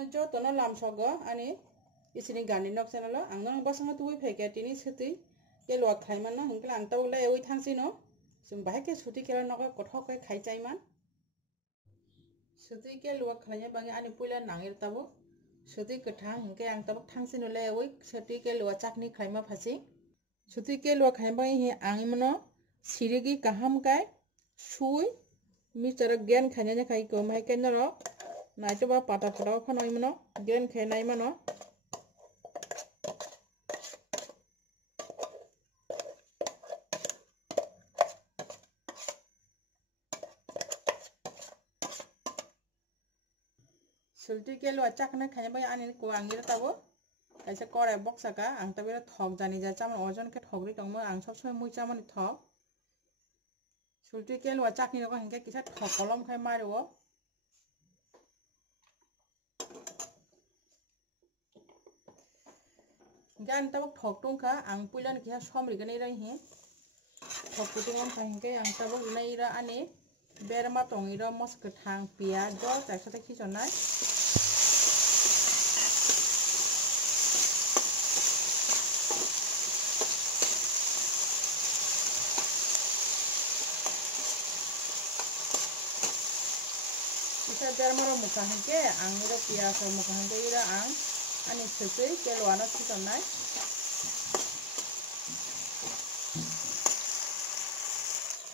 Ang jo tono lam sogo ani isini gani nok channel ang nang basang tu pheke tini seti ke lo khai man no hingkla ang taw lai oi thangsi no sum bahai ke suti ke no kothok ke khai chai man suti ke lo khlanya bangi ani puila nangir tabo suti kotha hingke ang tabok thangsi no lai oi suti ke lo chakni khai ma phasi suti ke lo khai bangi hi ang mano sirigi kaham kai sui Mr. Gen khanya khai ko mai ke no nai to ba pata pata phanoi mano gen khenai mano sulti ke lo chakna khanya bai ani ko angir tabo kaisa kore box ka ang tabira thok jani ja chaman ojon ke thogri tongmo ang sob soy mui chaman thok sulti ke lo chakni ko hingke kisa thok kolom khai mario gan tabok thok tongkha ang puilan kisa somri gani rai hi thok putingom khai ang tabok nei ra ani berma tongi ro mos kathang pia jo ta sate khichonai isa berma ro mukha hingke ang ro pia so mukha hingke ira ang ani sese ke lo ana khichonai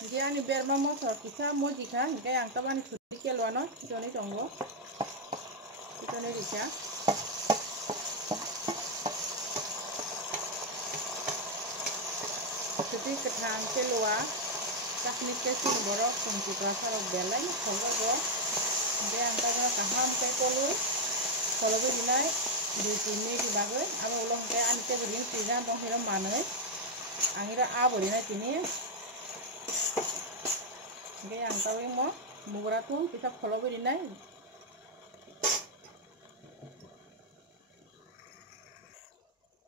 Dia ani berma motor kita moji kan kayak ang taban suti ke luano joni tonggo kita ne rica suti ketang ke lua takni ke sing borok kunci kasarok belai tonggo go dia ang taban kaham ke kolu kalau begini di sini di bagai abo ulong ke ani ke begini tidak dong hiram mana angira abo di sini Oke, ang tawin mo, mura tu kita follow beri nai.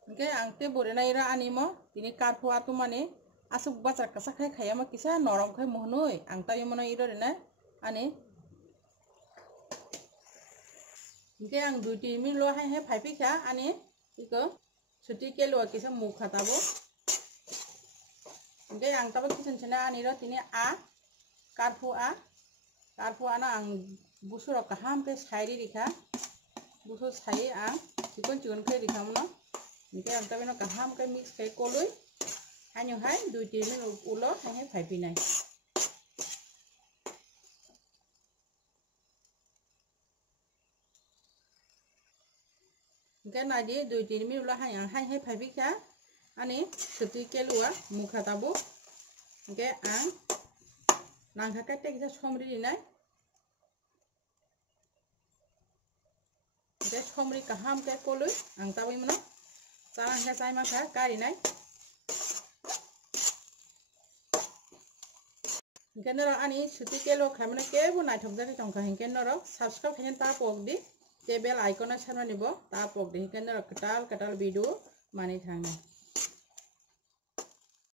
Oke, ang te beri nai ra ani mo, ini karpu atu mane, asuk baca kasak hai khaya ma kisa norong khai mohnoi, ang tawin mo nai iro na ani. Oke, ang 2-3 min lo hai phaipi kha ani, iko suti ke lo kisa mukha tabo. Oke, ang tabo kisan chana ani ro tini a Karpu na ang busur kaham ke sairi rikha busur sai ang cikon ke rikha mno nike ang tabe no kaham ke mix ke koloi hanyo hai 2-3 min ulo hai phaipi nai ke na di 2-3 min ulo hai phaipi kha ani suti ke lua mukha tabo ke ang nangka kate kita somri dinai de somri kaham ke koloi ang tawi mano sarang ka sai makha kari nai genero ani suti ke lo khamne ke bu nai thok jari tongka hinkenero subscribe khen ta pok di te bell icon a sarwa nibo ta pok di hinkenero katal video mani thang